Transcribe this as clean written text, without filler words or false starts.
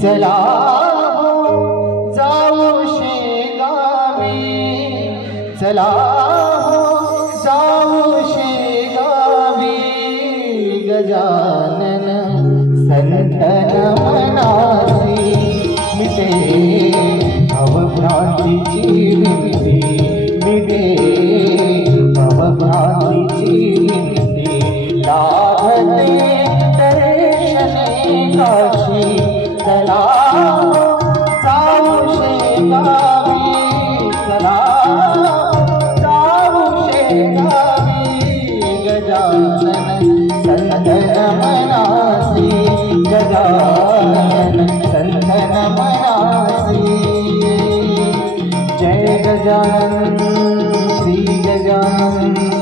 चला हो जाऊ शेगावी, चला हो जाऊ शेगावी, गजानन संतन मनासी मिटे भवभ्रांतीची विनती, मिटे भवभ्रांतीची विनती, लाभते दर्शने काशी, चला जाऊ शेगावी, चला जाऊ शेगावी, गजानन संतन मनासी, गजानन संतन मनासी। जय गजानन श्री गजानन।